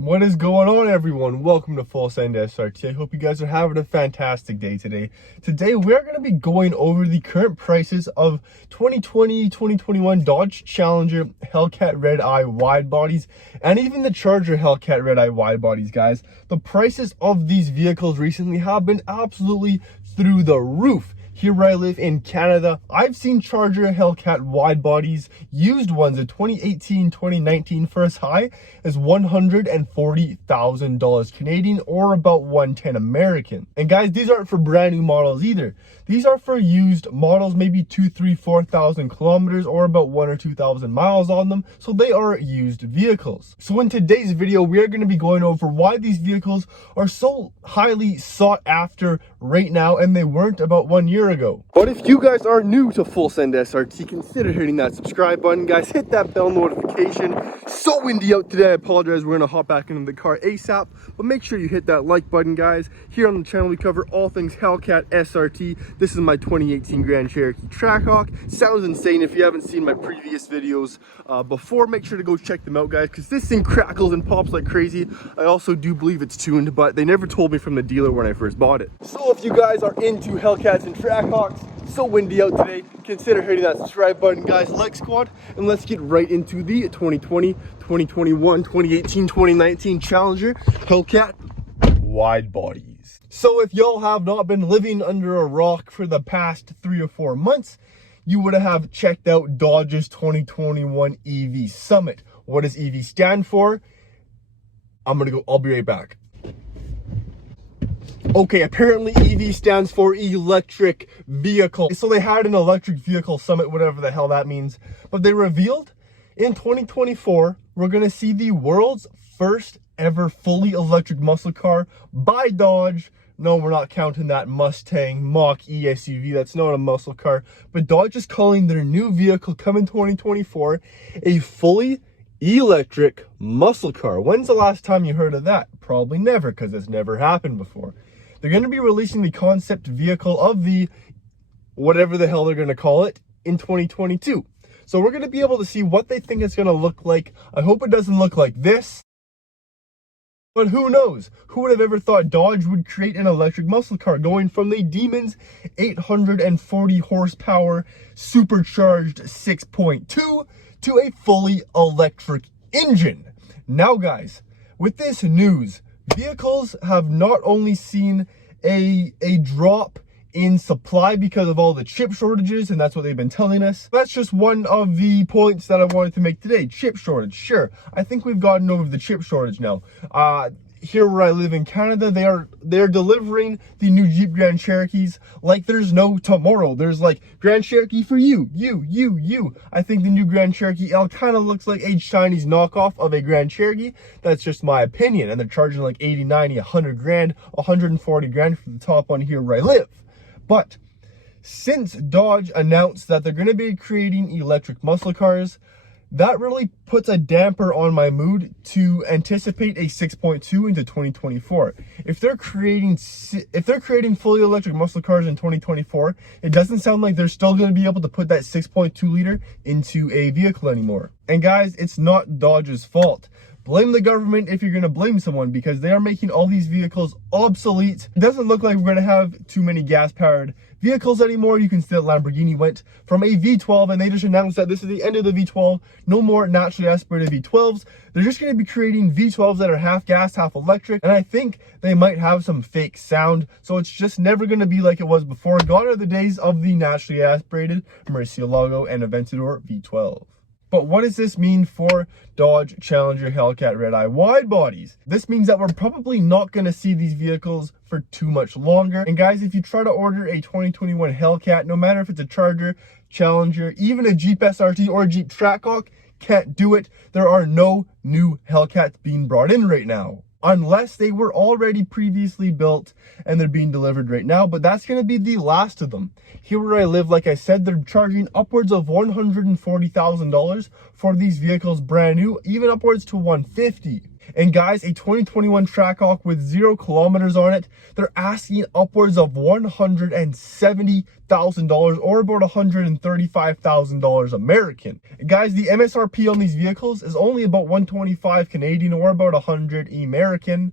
What is going on, everyone? Welcome to Full Send SRT. I hope you guys are having a fantastic day today. Today, we're going to be going over the current prices of 2020-2021 Dodge Challenger Hellcat Red Eye wide bodies and even the Charger Hellcat Red Eye wide bodies, guys. The prices of these vehicles recently have been absolutely through the roof. Here where I live in Canada, I've seen Charger Hellcat wide bodies, used ones in 2018, 2019 for as high as $140,000 Canadian or about 110 American. And guys, these aren't for brand new models either. These are for used models, maybe 2,000, 3,000, 4,000 kilometers or about 1,000 or 2,000 miles on them. So they are used vehicles. So in today's video, we are going to be going over why these vehicles are so highly sought after right now and they weren't about 1 year ago. But if you guys are new to Full Send SRT, consider hitting that subscribe button, guys. Hit that bell notification. So windy out today, I apologize. We're gonna hop back into the car ASAP, but make sure you hit that like button, guys. Here on the channel, we cover all things Hellcat SRT. This is my 2018 Grand Cherokee Trackhawk. Sounds insane. If you haven't seen my previous videos before, make sure to go check them out, guys, because this thing crackles and pops like crazy. I also do believe it's tuned, but they never told me from the dealer when I first bought it. So if you guys are into Hellcats and Trackhawks, so windy out today, consider hitting that subscribe button, guys. Like squad, and let's get right into the 2020, 2021, 2018, 2019 Challenger Hellcat wide bodies. So if y'all have not been living under a rock for the past 3 or 4 months, you would have checked out Dodge's 2021 EV Summit. What does EV stand for? I'll be right back. Okay, apparently EV stands for electric vehicle. So they had an electric vehicle summit, whatever the hell that means. But they revealed in 2024, we're going to see the world's first ever fully electric muscle car by Dodge. No, we're not counting that Mustang Mach-E SUV. That's not a muscle car. But Dodge is calling their new vehicle coming 2024 a fully electric muscle car. When's the last time you heard of that? Probably never, because it's never happened before. They're going to be releasing the concept vehicle of the whatever the hell they're going to call it in 2022. So we're going to be able to see what they think it's going to look like. I hope it doesn't look like this. But who knows? Who would have ever thought Dodge would create an electric muscle car going from the Demon's 840 horsepower supercharged 6.2 to a fully electric engine. Now guys, with this news, vehicles have not only seen a drop in supply because of all the chip shortages, and that's what they've been telling us. That's just one of the points that I wanted to make today. Chip shortage, sure. I think we've gotten over the chip shortage now. Here where I live in Canada, they're delivering the new Jeep Grand Cherokees like there's no tomorrow. There's like Grand Cherokee for you. I think the new Grand Cherokee L kind of looks like a Chinese knockoff of a Grand Cherokee. That's just my opinion. And they're charging like 80, 90, 100 grand, 140 grand for the top one here where I live. But since Dodge announced that they're going to be creating electric muscle cars, that really puts a damper on my mood to anticipate a 6.2 into 2024. If they're creating fully electric muscle cars in 2024, it doesn't sound like they're still going to be able to put that 6.2 liter into a vehicle anymore. And guys, it's not Dodge's fault. Blame the government if you're going to blame someone, because they are making all these vehicles obsolete. It doesn't look like we're going to have too many gas-powered vehicles anymore. You can see that Lamborghini went from a V12, and they just announced that this is the end of the V12. No more naturally aspirated V12s. They're just going to be creating V12s that are half gas, half electric, and I think they might have some fake sound, so it's just never going to be like it was before. Gone are the days of the naturally aspirated Murcielago and Aventador V12. But what does this mean for Dodge Challenger Hellcat Red Eye wide bodies? This means that we're probably not going to see these vehicles for too much longer. And guys, if you try to order a 2021 Hellcat, no matter if it's a Charger, Challenger, even a Jeep SRT or a Jeep Trackhawk, can't do it. There are no new Hellcats being brought in right now, unless they were already previously built and they're being delivered right now, but that's going to be the last of them. Here where I live, like I said, they're charging upwards of $140,000 for these vehicles brand new, even upwards to $150,000. And guys, a 2021 Trackhawk with 0 kilometers on it, they're asking upwards of $170,000 or about $135,000 American. And guys, the MSRP on these vehicles is only about 125 Canadian or about 100 American.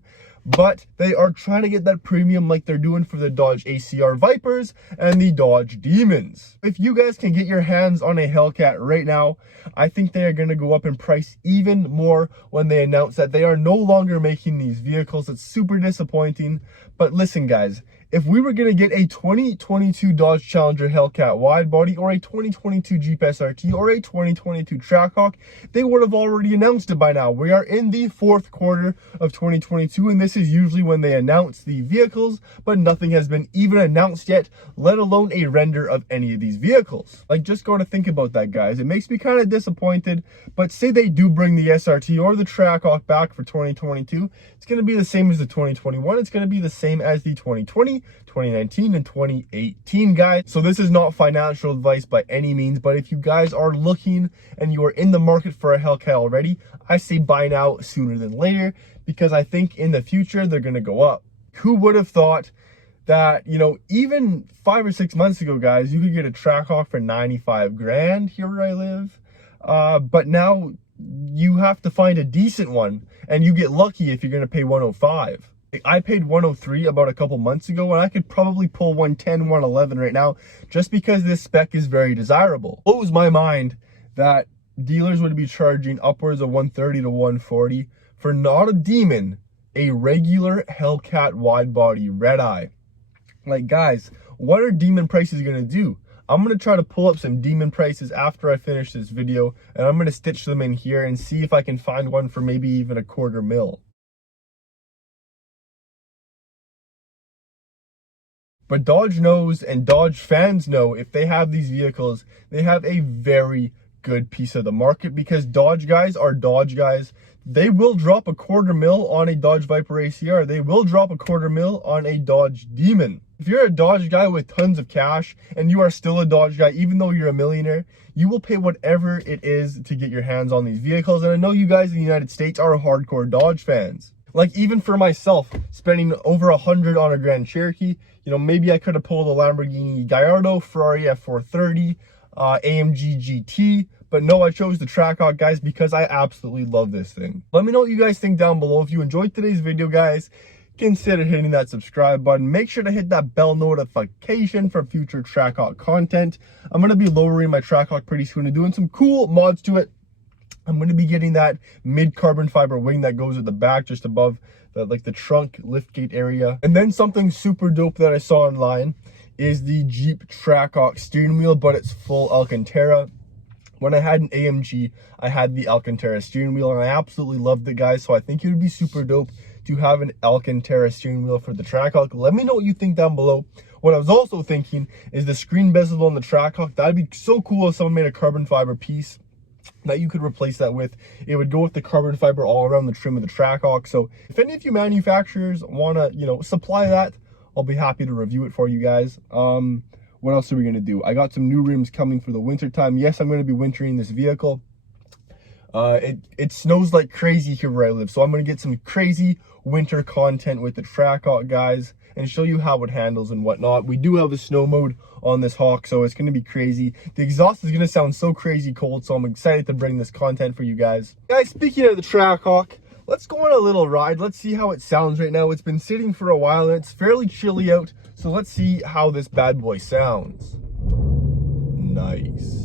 But they are trying to get that premium like they're doing for the Dodge ACR Vipers and the Dodge Demons. If you guys can get your hands on a Hellcat right now, I think they are going to go up in price even more when they announce that they are no longer making these vehicles. It's super disappointing. But listen, guys, if we were going to get a 2022 Dodge Challenger Hellcat wide body or a 2022 Jeep SRT or a 2022 Trackhawk, they would have already announced it by now. We are in the 4th quarter of 2022, and this is usually when they announce the vehicles, but nothing has been even announced yet, let alone a render of any of these vehicles. Like, just go to think about that, guys. It makes me kind of disappointed, but say they do bring the SRT or the Trackhawk back for 2022, it's going to be the same as the 2021. It's going to be the same as the 2020, 2019, and 2018, guys. So this is not financial advice by any means, but if you guys are looking and you are in the market for a Hellcat already, I say buy now sooner than later, because I think in the future they're going to go up. Who would have thought that, you know, even 5 or 6 months ago, guys, you could get a Trackhawk for 95 grand here where I live, but now you have to find a decent one, and you get lucky if you're going to pay 105. I paid 103 about a couple months ago, and I could probably pull 110, 111 right now, just because this spec is very desirable. It blows my mind that dealers would be charging upwards of 130 to 140 for not a Demon, a regular Hellcat wide body red eye. Like, guys, what are Demon prices going to do? I'm going to try to pull up some Demon prices after I finish this video, and I'm going to stitch them in here and see if I can find one for maybe even $250,000. But Dodge knows, and Dodge fans know, if they have these vehicles, they have a very good piece of the market, because Dodge guys are Dodge guys. They will drop $250,000 on a Dodge Viper ACR. They will drop $250,000 on a Dodge Demon. If you're a Dodge guy with tons of cash and you are still a Dodge guy, even though you're a millionaire, you will pay whatever it is to get your hands on these vehicles. And I know you guys in the United States are hardcore Dodge fans. Like, even for myself, spending over $100 on a Grand Cherokee, you know, maybe I could have pulled a Lamborghini Gallardo, Ferrari F430, AMG GT, but no, I chose the Trackhawk, guys, because I absolutely love this thing. Let me know what you guys think down below. If you enjoyed today's video, guys, consider hitting that subscribe button. Make sure to hit that bell notification for future Trackhawk content. I'm going to be lowering my Trackhawk pretty soon and doing some cool mods to it. I'm going to be getting that mid carbon fiber wing that goes at the back, just above the, like, the trunk liftgate area. And then something super dope that I saw online is the Jeep Trackhawk steering wheel, but it's full Alcantara. When I had an AMG, I had the Alcantara steering wheel, and I absolutely loved it, guys. So I think it would be super dope to have an Alcantara steering wheel for the Trackhawk. Let me know what you think down below. What I was also thinking is the screen bezel on the Trackhawk. That'd be so cool if someone made a carbon fiber piece that you could replace that with. It would go with the carbon fiber all around the trim of the Trackhawk. So if any of you manufacturers want to, you know, supply that, I'll be happy to review it for you guys. What else are we going to do? I got some new rims coming for the winter time. Yes, I'm going to be wintering this vehicle. It snows like crazy here where I live, so I'm going to get some crazy winter content with the Trackhawk, guys, and show you how it handles and whatnot. We do have a snow mode on this Hawk, so it's going to be crazy. The exhaust is going to sound so crazy cold, so I'm excited to bring this content for you guys. Guys, speaking of the Trackhawk, let's go on a little ride. Let's see how it sounds right now. It's been sitting for a while, and it's fairly chilly out, so let's see how this bad boy sounds. Nice.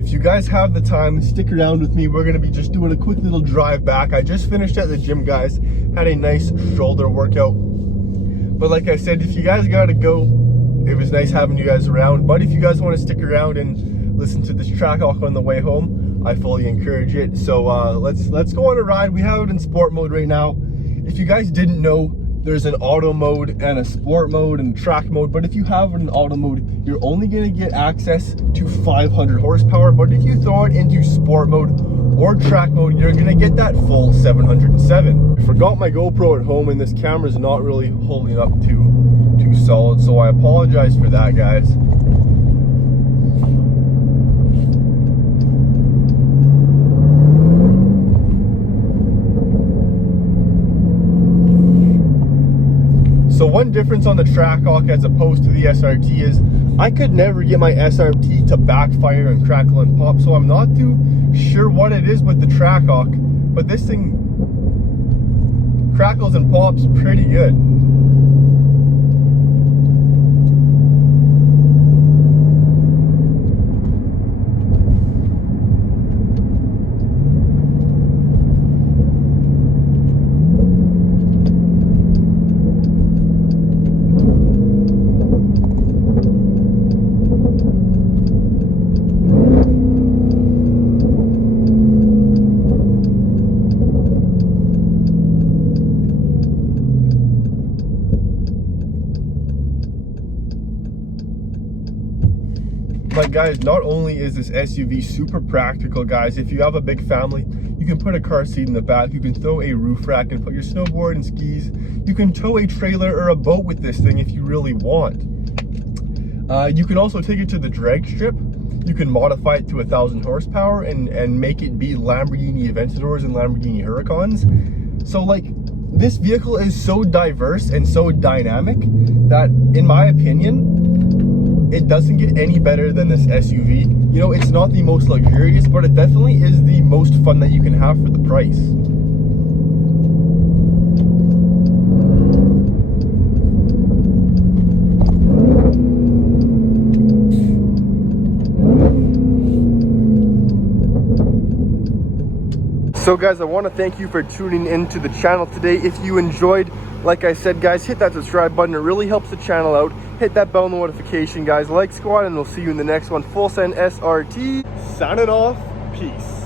If you guys have the time, stick around with me. We're going to be just doing a quick little drive back. I just finished at the gym, guys. Had a nice shoulder workout. But like I said, if you guys got to go, it was nice having you guys around. But if you guys want to stick around and listen to this Trackhawk on the way home, I fully encourage it. So let's go on a ride. We have it in sport mode right now. If you guys didn't know, there's an auto mode and a sport mode and track mode, but if you have it in auto mode, you're only going to get access to 500 horsepower, but if you throw it into sport mode or track mode, you're going to get that full 707. I forgot my GoPro at home, and this camera's not really holding up too solid, so I apologize for that, guys. So one difference on the Trackhawk as opposed to the SRT is I could never get my SRT to backfire and crackle and pop, so I'm not too sure what it is with the Trackhawk, but this thing crackles and pops pretty good. But guys, not only is this SUV super practical, guys, if you have a big family, you can put a car seat in the back, you can throw a roof rack and put your snowboard and skis, you can tow a trailer or a boat with this thing if you really want. You can also take it to the drag strip, you can modify it to 1,000 horsepower and make it beat Lamborghini Aventadors and Lamborghini Huracans. So like, this vehicle is so diverse and so dynamic that, in my opinion, it doesn't get any better than this SUV. You know, it's not the most luxurious, but it definitely is the most fun that you can have for the price. So guys, I want to thank you for tuning into the channel today. If you enjoyed, like I said, guys, hit that subscribe button. It really helps the channel out. Hit that bell notification, guys. Like squad, and we'll see you in the next one. Full send SRT. Signing off. Peace.